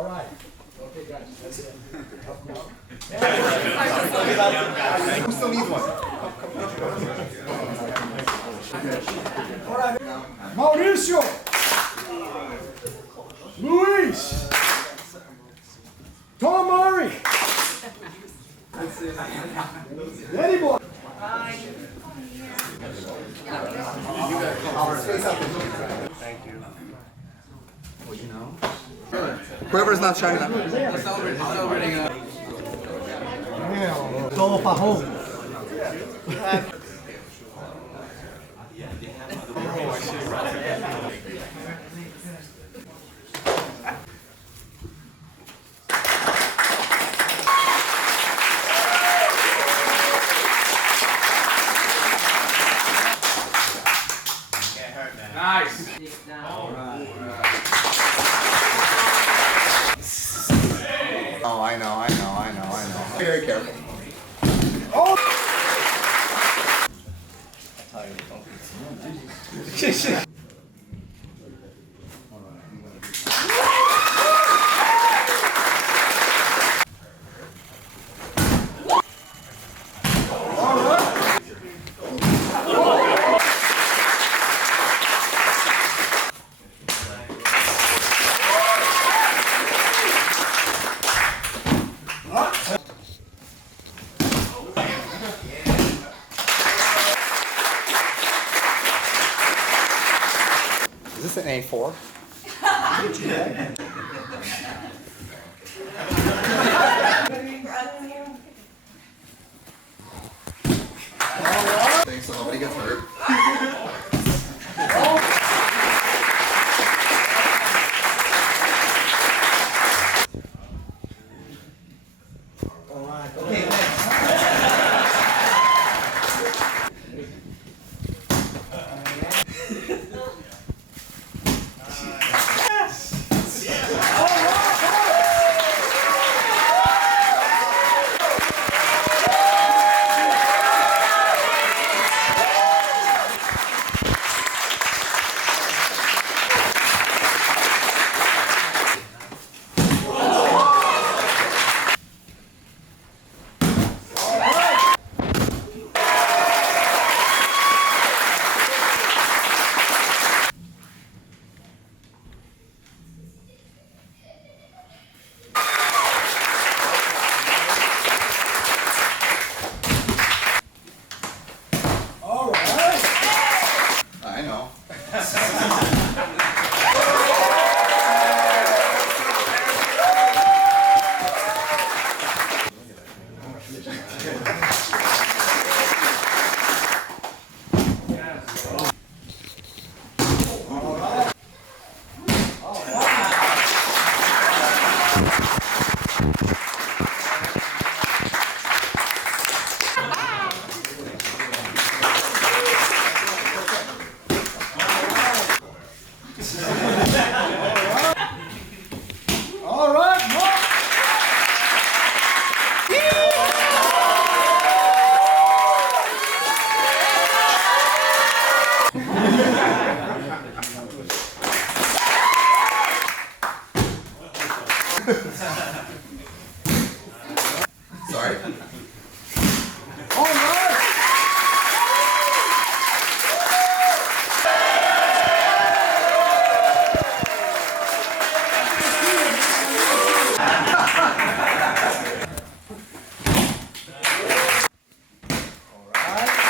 All right. Okay, guys, that's it. Who still needs one? All right. Mauricio. Luis. Tom Murray. Danny boy. Thank you. Whoever's not China. Celebrating. Todo pajón. Nice. Oh, I know. Very careful. Oh! Is this an A4? Thanks, so nobody gets hurt. I know. All right, Mark. Sorry. All right. All right.